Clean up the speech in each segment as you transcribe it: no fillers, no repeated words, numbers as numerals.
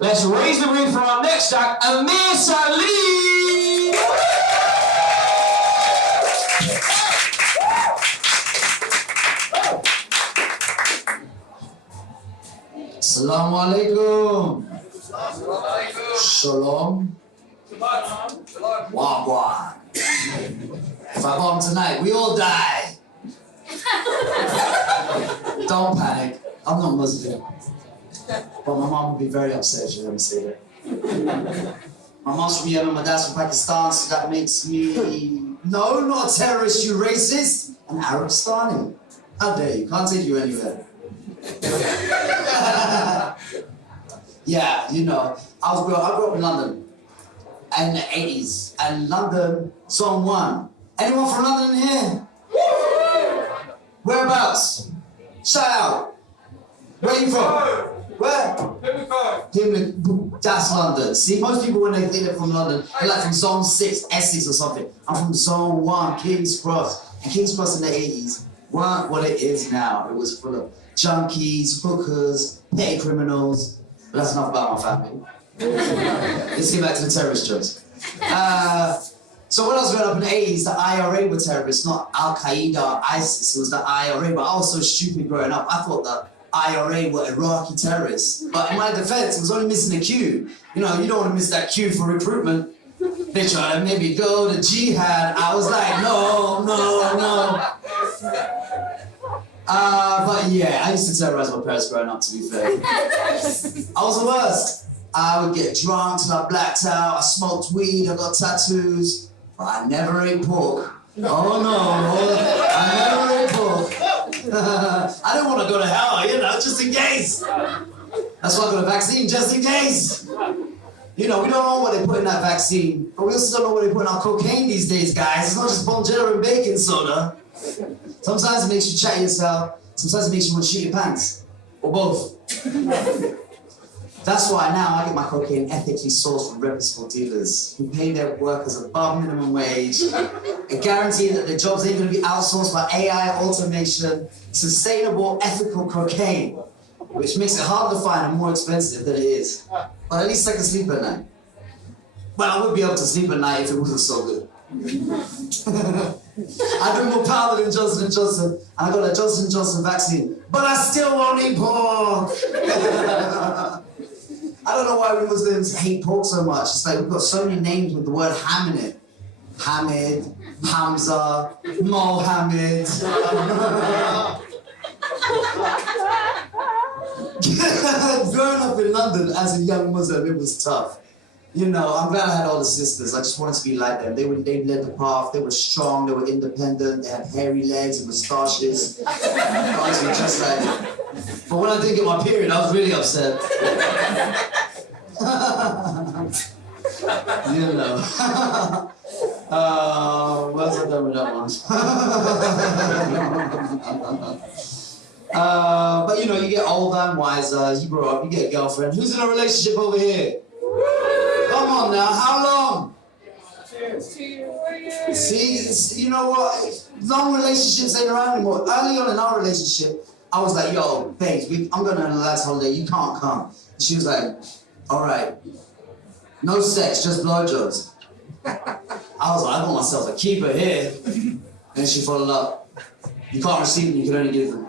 Let's raise the roof for our next act, Amiir Saleem! Assalamu alaikum. Shalom. Wagwan. If I bomb tonight, we all die. Don't panic. I'm not Muslim. But my mom would be very upset if you heard me say that. My mom's from Yemen, my dad's from Pakistan, so that makes me... No, not a terrorist, you racist. An Arabstani. How dare you? Can't take you anywhere. Yeah, you know, I grew up in London in the 80s, and London, Zone 1. Anyone from London in here? Whereabouts? Shout out. Where are you from? Where? Pimlico. That's London. See, most people when they think they're from London, they're like from Zone 6, Essex or something. I'm from Zone 1, King's Cross. And King's Cross in the 80s weren't what it is now. It was full of junkies, hookers, petty criminals. But that's enough about my family. Let's get back to the terrorist jokes. So when I was growing up in the 80s, the IRA were terrorists, not Al-Qaeda or ISIS. It was the IRA, but I was so stupid growing up. I thought the IRA were Iraqi terrorists. But in my defense, it was only missing a Q. You know, you don't want to miss that Q for recruitment. They tried to maybe go to jihad. I was like, no. But yeah, I used to terrorize my parents growing up, to be fair. I was the worst. I would get drunk till I blacked out, I smoked weed, I got tattoos, but I never ate pork. Oh no, I never ate pork. I didn't want to go to hell, you know, just in case. That's why I got a vaccine, just in case. You know, we don't know what they put in that vaccine, but we also don't know what they put in our cocaine these days, guys. It's not just Bonjela and baking soda. Sometimes it makes you chat yourself, sometimes it makes you want to shit your pants, or both. That's why now I get my cocaine ethically sourced from reputable dealers who pay their workers above minimum wage and guarantee that their jobs ain't going to be outsourced by AI automation, sustainable, ethical cocaine, which makes it harder to find and more expensive than it is. But at least I can sleep at night. Well, I would be able to sleep at night if it wasn't so good. I drink more powder than Johnson & Johnson, and I got a Johnson & Johnson vaccine, but I still won't eat pork! I don't know why we Muslims hate pork so much. It's like we've got so many names with the word ham in it. Hamid, Hamza, Mohammed. Growing up in London as a young Muslim, it was tough. You know, I'm glad I had all the sisters. I just wanted to be like them. They led the path. They were strong. They were independent. They had hairy legs and moustaches. Guys were just like them. But when I didn't get my period, I was really upset. You know. What else I done with that one? But you know, you get older and wiser. You grow up. You get a girlfriend. Who's in a relationship over here? Come on now, how long? 2 years. See, you know what? Long relationships ain't around anymore. Early on in our relationship, I was like, yo, babes, I'm going on a last holiday, you can't come. And she was like, all right, no sex, just blowjobs. I was like, I got myself a keeper here. And then she followed up, you can't receive them, you can only give them.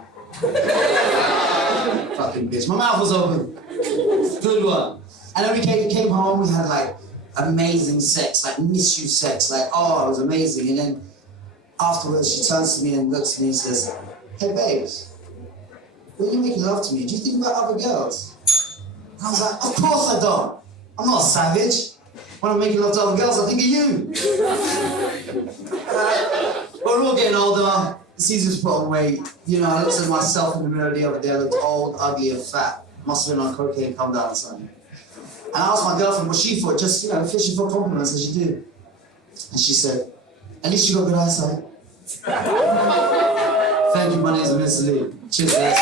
Fucking bitch, my mouth was open. Good one. And then we came home, we had like amazing sex, like miss you sex, like, oh, it was amazing. And then afterwards she turns to me and looks at me and says, hey babes, when you making love to me, do you think about other girls? And I was like, of course I don't. I'm not a savage. When I'm making love to other girls, I think of you. But we're all getting older, it's easy to put on weight. You know, I looked at myself in the mirror the other day, I looked old, ugly and fat. Must have been on cocaine, come down or something. And I asked my girlfriend what she thought, just, you know, fishing for compliments as you do. And she said, at least you got good eyesight. Thank you, my name's Amiir Saleem. Cheers, guys.